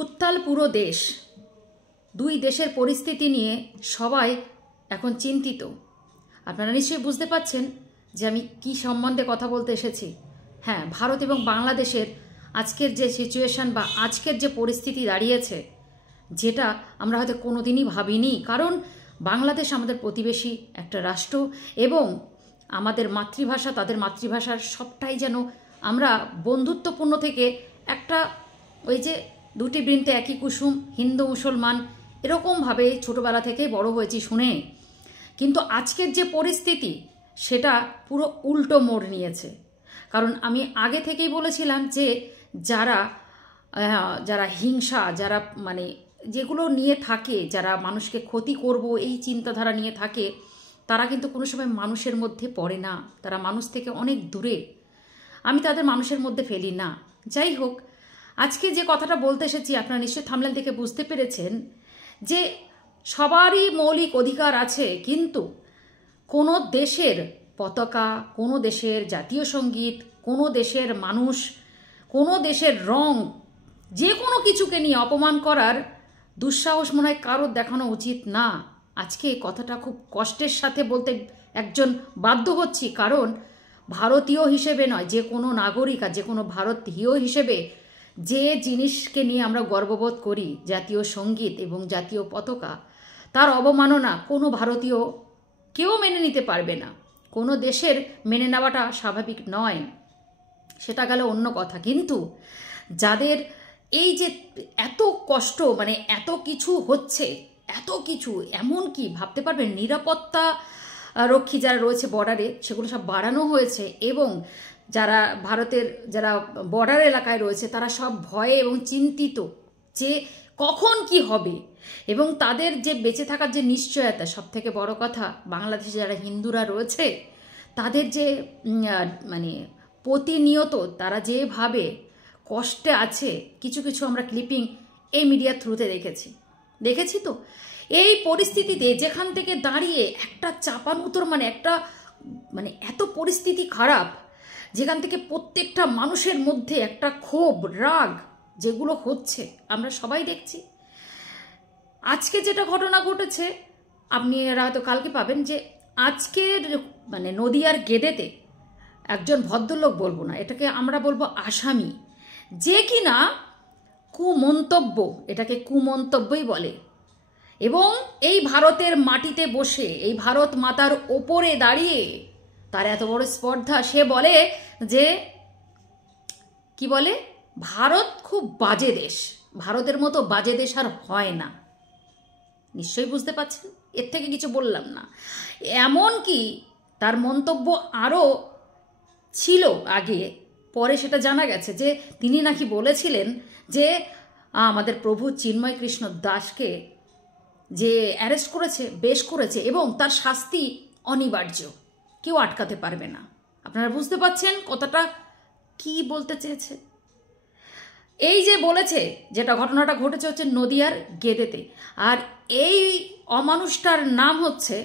উত্তাল পুরো দেশ, দুই দেশের পরিস্থিতি নিয়ে সবাই এখন চিন্তিত। আপনারা নিশ্চয়ই বুঝতে পাচ্ছেন যে আমি কি সম্বন্ধে কথা বলতে এসেছি। হ্যাঁ, ভারত এবং বাংলাদেশের আজকের যে সিচুয়েশন বা আজকের যে পরিস্থিতি দাঁড়িয়েছে, যেটা আমরা হয়তো কোনোদিনই ভাবিনি। কারণ বাংলাদেশ আমাদের প্রতিবেশী একটা রাষ্ট্র এবং আমাদের মাতৃভাষা তাদের মাতৃভাষার সবটাই যেন আমরা বন্ধুত্বপূর্ণ থেকে একটা ওই যে দুটি বৃন্তে একই কুসুম, হিন্দু মুসলমান এরকমভাবে ছোটোবেলা থেকে বড় হয়েছি শুনে। কিন্তু আজকের যে পরিস্থিতি সেটা পুরো উল্টো মোড় নিয়েছে। কারণ আমি আগে থেকেই বলেছিলাম যে যারা যারা হিংসা, যারা মানে যেগুলো নিয়ে থাকে, যারা মানুষকে ক্ষতি করব এই চিন্তাধারা নিয়ে থাকে, তারা কিন্তু কোনো সময় মানুষের মধ্যে পড়ে না, তারা মানুষ থেকে অনেক দূরে। আমি তাদের মানুষের মধ্যে ফেলি না। যাই হোক, আজকে যে কথাটা বলতে এসেছি আপনারা নিশ্চয়ই থাম্বনেল থেকে বুঝতে পেরেছেন যে সবারই মৌলিক অধিকার আছে, কিন্তু কোনো দেশের পতাকা, কোনো দেশের জাতীয় সঙ্গীত, কোনো দেশের মানুষ, কোনো দেশের রং, যে কোনো কিছুকে নিয়ে অপমান করার দুঃসাহস মনে হয় কারোর দেখানো উচিত না। আজকে এই কথাটা খুব কষ্টের সাথে বলতে একজন বাধ্য হচ্ছি, কারণ ভারতীয় হিসেবে নয়, যে কোনো নাগরিক আর যে কোনো ভারতীয় হিসেবে যে জিনিসকে নিয়ে আমরা গর্ববোধ করি, জাতীয় সঙ্গীত এবং জাতীয় পতাকা, তার অবমাননা কোনো ভারতীয় কেউ মেনে নিতে পারবে না। কোনো দেশের মেনে নেওয়াটা স্বাভাবিক নয়, সেটা গেল অন্য কথা। কিন্তু যাদের এই যে এত কষ্ট, মানে এত কিছু হচ্ছে, এত কিছু, এমন কি ভাবতে পারবেন নিরাপত্তা রক্ষী যারা রয়েছে বর্ডারে, সেগুলো সব বাড়ানো হয়েছে এবং যারা ভারতের যারা বর্ডার এলাকায় রয়েছে তারা সব ভয়ে এবং চিন্তিত যে কখন কি হবে এবং তাদের যে বেঁচে থাকার যে নিশ্চয়তা। সব থেকে বড় কথা, বাংলাদেশে যারা হিন্দুরা রয়েছে তাদের যে মানে প্রতিনিয়ত তারা যেভাবে কষ্টে আছে, কিছু কিছু আমরা ক্লিপিং এই মিডিয়ার থ্রুতে দেখেছি তো। এই পরিস্থিতিতে যেখান থেকে দাঁড়িয়ে একটা চাপানুতর মানে এত পরিস্থিতি খারাপ, যেখান থেকে প্রত্যেকটা মানুষের মধ্যে একটা ক্ষোভ, রাগ যেগুলো হচ্ছে আমরা সবাই দেখছি। আজকে যেটা ঘটনা ঘটেছে আপনি হয়তো কালকে পাবেন যে আজকের মানে নদিয়ার গেদেতে একজন ভদ্রলোক, বলবো না এটাকে, আমরা বলবো আসামি, যে কিনা কুমন্তব্য, এটাকে কুমন্তব্যই বলে, এবং এই ভারতের মাটিতে বসে এই ভারত মাতার ওপরে দাঁড়িয়ে তার এত বড় স্পর্ধা, সে বলে যে কি বলে, ভারত খুব বাজে দেশ, ভারতের মতো বাজে দেশ আর হয় না। নিশ্চয়ই বুঝতে পারছেন, এর থেকে কিছু বললাম না। এমন কি তার মন্তব্য আরও ছিল আগে, পরে সেটা জানা গেছে যে তিনি নাকি বলেছিলেন যে আমাদের প্রভু চিন্ময় কৃষ্ণ দাসকে যে অ্যারেস্ট করেছে, বেশ করেছে এবং তার শাস্তি অনিবার্য, কেউ আটকাতে পারবে না। আপনারা বুঝতে পারছেন কথাটা কি বলতে চেয়েছে? এই যে বলেছে, যেটা ঘটনাটা ঘটেছে হচ্ছে নদিয়ার গেদেতে, আর এই অমানুষটার নাম হচ্ছে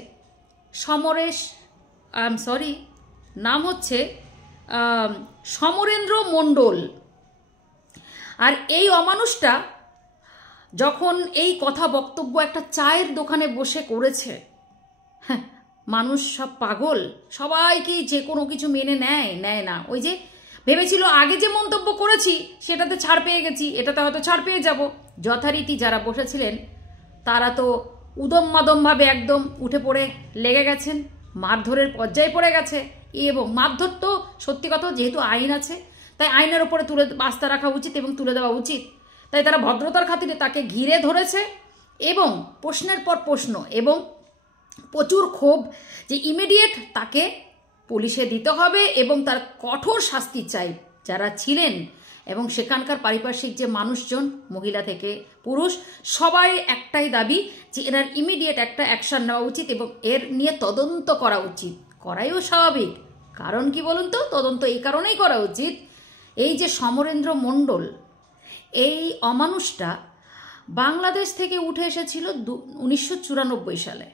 সমরেন্দ্র মণ্ডল। আর এই অমানুষটা যখন এই কথা বক্তব্য একটা চায়ের দোকানে বসে করেছে, হ্যাঁ, মানুষ সব পাগল, সবাইকে যে কোনো কিছু মেনে নেয় না। ওই যে ভেবেছিল আগে যে মন্তব্য করেছি সেটাতে ছাড় পেয়ে গেছি, এটাতে হয়তো ছাড় পেয়ে যাব। যথারীতি যারা বসেছিলেন তারা তো উদমমাদমভাবে একদম উঠে পড়ে লেগে গেছেন, মারধরের পর্যায়ে পড়ে গেছে। এবং মারধর তো সত্যি কথা, যেহেতু আইন আছে তাই আইনের ওপরে আস্থা রাখা উচিত এবং তুলে দেওয়া উচিত। তাই তারা ভদ্রতার খাতিরে তাকে ঘিরে ধরেছে এবং প্রশ্নের পর প্রশ্ন এবং প্রচুর ক্ষোভ যে ইমিডিয়েট তাকে পুলিশে দিতে হবে এবং তার কঠোর শাস্তি চাই যারা ছিলেন। এবং সেখানকার পারিপার্শ্বিক যে মানুষজন, মহিলা থেকে পুরুষ, সবাই একটাই দাবি যে এনার ইমিডিয়েট একটা অ্যাকশন নেওয়া উচিত এবং এর নিয়ে তদন্ত করা উচিত। করাইও স্বাভাবিক, কারণ কি বলুন তো, তদন্ত এই কারণেই করা উচিত, এই যে সমরেন্দ্র মণ্ডল, এই অমানুষটা বাংলাদেশ থেকে উঠে এসেছিল 1994 সালে,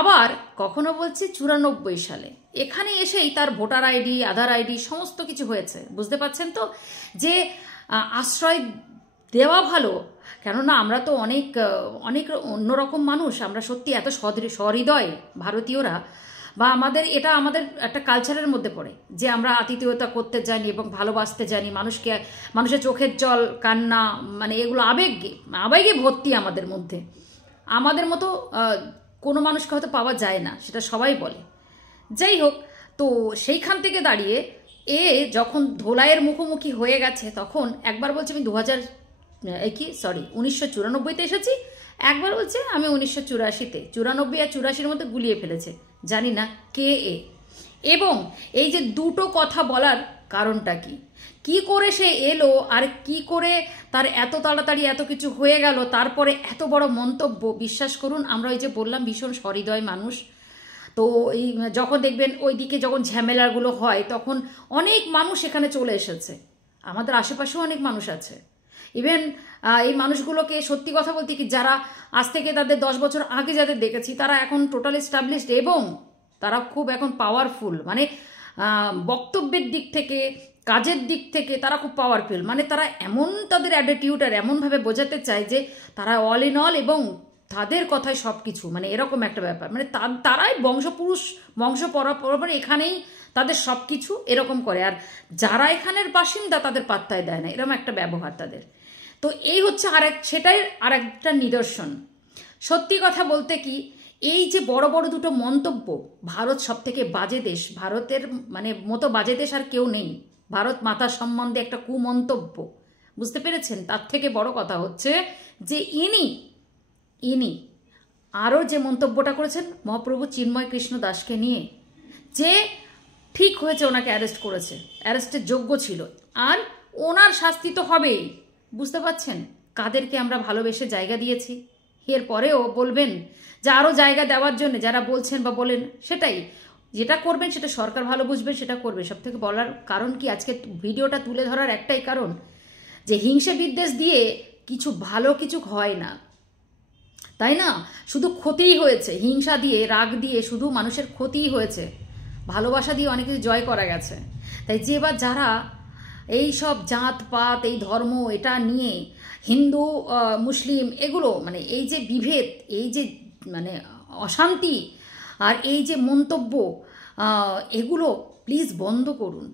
আবার কখনো বলছি 94 সালে, এখানে এসেই তার ভোটার আইডি, আধার আইডি সমস্ত কিছু হয়েছে। বুঝতে পারছেন তো যে আশ্রয় দেওয়া ভালো, কেননা আমরা তো অনেক অনেক অন্যরকম মানুষ, আমরা সত্যি এত সহৃদয় ভারতীয়রা, বা আমাদের এটা আমাদের একটা কালচারের মধ্যে পড়ে যে আমরা আতিথেয়তা করতে জানি এবং ভালোবাসতে জানি মানুষকে, মানুষের চোখের জল, কান্না, মানে এগুলো আবেগে আবেগে ভর্তি আমাদের মধ্যে। আমাদের মতো কোনো মানুষকে হয়তো পাওয়া যায় না, সেটা সবাই বলে। যাই হোক, তো সেইখান থেকে দাঁড়িয়ে এ যখন ধোলাইয়ের মুখোমুখি হয়ে গেছে, তখন একবার বলছে আমি 1994-তে এসেছি, একবার বলছে আমি 1984-তে, 94 আর 84-র মধ্যে গুলিয়ে ফেলেছে, জানি না কে এ। এবং এই যে দুটো কথা বলার কারণটা কি, কি করে সে এলো আর কি করে তার এত তাড়াতাড়ি এত কিছু হয়ে গেল, তারপরে এত বড় মন্তব্য। বিশ্বাস করুন, আমরা ওই যে বললাম ভীষণ সহৃদয় মানুষ, তো এই যখন দেখবেন ওইদিকে যখন ঝামেলাগুলো হয় তখন অনেক মানুষ এখানে চলে এসেছে, আমাদের আশেপাশেও অনেক মানুষ আছে। ইভেন এই মানুষগুলোকে সত্যি কথা বলতে কি, যারা আজ থেকে তাদের 10 বছর আগে যাদের দেখেছি, তারা এখন টোটাল এস্টাবলিশড এবং তারা খুব এখন পাওয়ারফুল, মানে বক্তব্যের দিক থেকে, কাজের দিক থেকে তারা খুব পাওয়ারফুল। মানে তারা এমন তাদের অ্যাটিটিউড আর এমনভাবে বোঝাতে চায় যে তারা অল ইন অল, এবং তাদের কথায় সব কিছু, মানে এরকম একটা ব্যাপার, মানে তারাই বংশ পরম্পরা এখানেই তাদের সব কিছু এরকম করে, আর যারা এখানের বাসিন্দা তাদের পাত্তায় দেয় না, এরকম একটা ব্যবহার তাদের। তো এই হচ্ছে সেটাই আর একটা নিদর্শন। সত্যি কথা বলতে কি, এই যে বড় বড় দুটো মন্তব্য, ভারত সব থেকে বাজে দেশ, ভারতের মানে মতো বাজে দেশ আর কেউ নেই, ভারত মাতা সম্বন্ধে একটা কুমন্তব্য, বুঝতে পেরেছেন? তার থেকে বড় কথা হচ্ছে যে ইনি আরও যে মন্তব্যটা করেছেন মহাপ্রভু চিন্ময় কৃষ্ণ দাসকে নিয়ে, যে ঠিক হয়েছে ওনাকে অ্যারেস্ট করেছে, অ্যারেস্টের যোগ্য ছিল, আর ওনার শাস্তি তো হবেই। বুঝতে পারছেন কাদেরকে আমরা ভালোবেসে জায়গা দিয়েছি? এর পরেও বলবেন যে আরও জায়গা দেওয়ার জন্য যারা বলছেন বা বলেন, সেটাই যেটা করবেন সেটা সরকার ভালো বুঝবেন, সেটা করবে। সব থেকে বলার কারণ কি, আজকে ভিডিওটা তুলে ধরার একটাই কারণ, যে হিংসে বিদ্বেষ দিয়ে কিছু ভালো কিছু হয় না, তাই না? শুধু ক্ষতিই হয়েছে, হিংসা দিয়ে, রাগ দিয়ে শুধু মানুষের ক্ষতিই হয়েছে, ভালোবাসা দিয়ে অনেক কিছু জয় করা গেছে। তাই যে বা যারা এই সব জাত পাত, এই ধর্ম, এটা নিয়ে হিন্দু মুসলিম এগুলো, মানে এই যে বিভেদ, এই যে মানে অশান্তি, আর এই যে মন্তব্য, এগুলো প্লিজ বন্ধ করুন।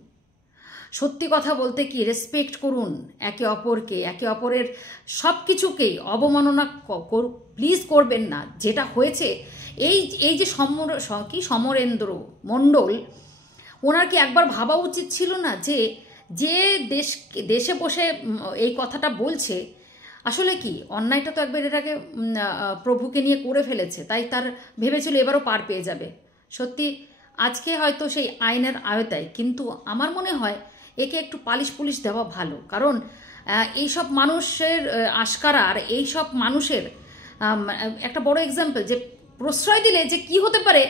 সত্যি কথা বলতে কি, রেসপেক্ট করুন একে অপরকে, একে অপরের সব কিছুকেই অবমাননা প্লিজ করবেন না। যেটা হয়েছে, এই যে সমরেন্দ্র মণ্ডল, ওনার কি একবার ভাবা উচিত ছিল না যে দেশে বসে এই কথাটা বলছে, আসলে কি অন্যায়টা তো একবার এটাকে প্রভুকে নিয়ে করে ফেলেছে, তাই তার ভেবেছিল এবারও পার পেয়ে যাবে। সত্যি আজকে হয়তো সেই আইনের আয়তায়, কিন্তু আমার মনে হয় একে একটু পালিশ পুলিশ দেওয়া ভালো, কারণ এইসব মানুষের আশকারা আর এইসব মানুষের একটা বড় এক্সাম্পল, যে প্রশ্রয় দিলে যে কি হতে পারে,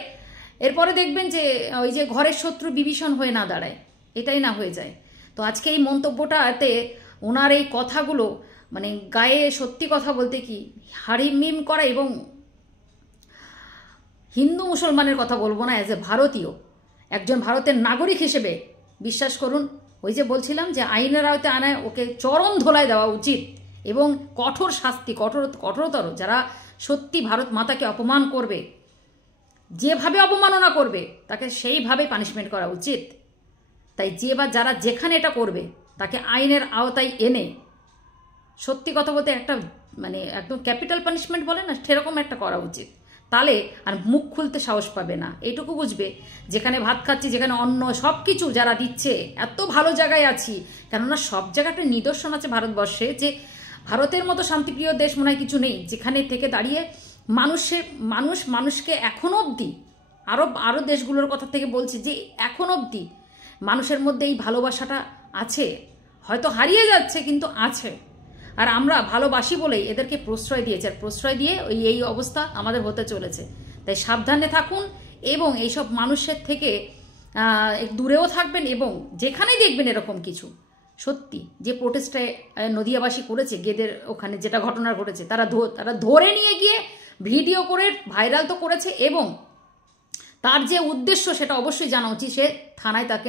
এরপরে দেখবেন যে ওই যে ঘরের শত্রু বিভীষণ হয়ে না দাঁড়ায়, এটাই না হয়ে যায়। তো আজকে এই মন্তব্যটাতে ওনার এই কথাগুলো, মানে গায়ে সত্যি কথা বলতে কি হারিমিম করা, এবং হিন্দু মুসলমানের কথা বলবো না, অ্যাজ এ ভারতীয়, একজন ভারতের নাগরিক হিসেবে বিশ্বাস করুন, ওই যে বলছিলাম যে আইনের আওতায় আনায় ওকে চরম ধোলায় দেওয়া উচিত, এবং কঠোর শাস্তি, কঠোরতর, যারা সত্যি ভারত মাতাকে অপমান করবে, যেভাবে অবমাননা করবে তাকে সেইভাবে পানিশমেন্ট করা উচিত। তাই যে বা যারা যেখানে এটা করবে তাকে আইনের আওতায় এনে, সত্যি কথা বলতে একটা মানে একদম ক্যাপিটাল পানিশমেন্ট বলে না, সেরকম একটা করা উচিত। তাহলে আর মুখ খুলতে সাহস পাবে না, এইটুকু বুঝবে যেখানে ভাত খাচ্ছি, যেখানে অন্ন সব কিছু যারা দিচ্ছে, এত ভালো জায়গায় আছি। কেননা সব জায়গাটা নিদর্শন আছে ভারতবর্ষে, যে ভারতের মতো শান্তিপ্রিয় দেশ মনে হয় কিছু নেই, যেখানে থেকে দাঁড়িয়ে মানুষকে এখনো অবধি, আরও দেশগুলোর কথা থেকে বলছি, যে এখন অবধি মানুষের মধ্যে এই ভালোবাসাটা আছে, হয়তো হারিয়ে যাচ্ছে কিন্তু আছে। আর আমরা ভালোবাসি বলেই এদেরকে প্রশ্রয় দিয়েছে, আর প্রশ্রয় দিয়ে এই অবস্থা আমাদের হতে চলেছে। তাই সাবধানে থাকুন, এবং এইসব মানুষের থেকে দূরেও থাকবেন, এবং যেখানেই দেখবেন এরকম কিছু, সত্যি যে প্রোটেস্টে নদিয়াবাসী করেছে, গেদের ওখানে যেটা ঘটনা ঘটেছে, তারা ধরে নিয়ে গিয়ে ভিডিও করে ভাইরাল তো করেছে, এবং তার যে উদ্দেশ্য সেটা অবশ্যই জানা উচিত। সে থানায় তাকে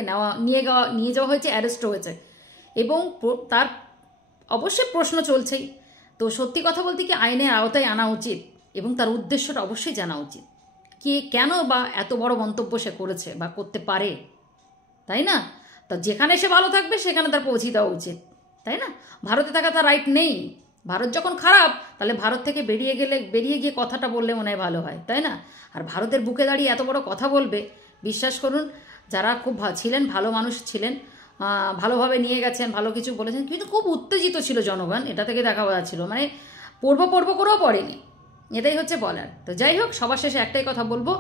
নিয়ে যাওয়া হয়েছে, অ্যারেস্ট হয়েছে, এবং তার অবশ্যই প্রশ্ন চলছেই। তো সত্যি কথা বলতে কি আইনের আওতায় আনা উচিত এবং তার উদ্দেশ্যটা অবশ্যই জানা উচিত, কে কেন বা এত বড় মন্তব্য সে করেছে বা করতে পারে, তাই না? তা যেখানে সে ভালো থাকবে সেখানে তার পৌঁছে দেওয়া উচিত, তাই না? ভারতে থাকা তার রাইট নেই। ভারত যখন খারাপ তাহলে ভারত থেকে বেরিয়ে গিয়ে কথাটা বললে মনে হয় ভালো হয়, তাই না? আর ভারতের বুকে দাঁড়িয়ে এত বড় কথা বলবে, বিশ্বাস করুন যারা খুব ছিলেন, ভালো মানুষ ছিলেন, ভালোভাবে নিয়ে গেছেন, ভালো কিছু বলেছেন, কিন্তু খুব উত্তেজিত ছিল জনগণ, এটা থেকে দেখা যাচ্ছিল, মানে পড়ব করেও পড়েনি, এটাই হচ্ছে বলার। তো যাই হোক, সবার শেষে একটাই কথা বলবো,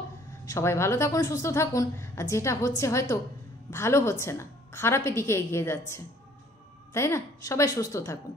সবাই ভালো থাকুন, সুস্থ থাকুন। আর যেটা হচ্ছে হয়তো ভালো হচ্ছে না, খারাপের দিকে এগিয়ে যাচ্ছে, তাই না? সবাই সুস্থ থাকুন।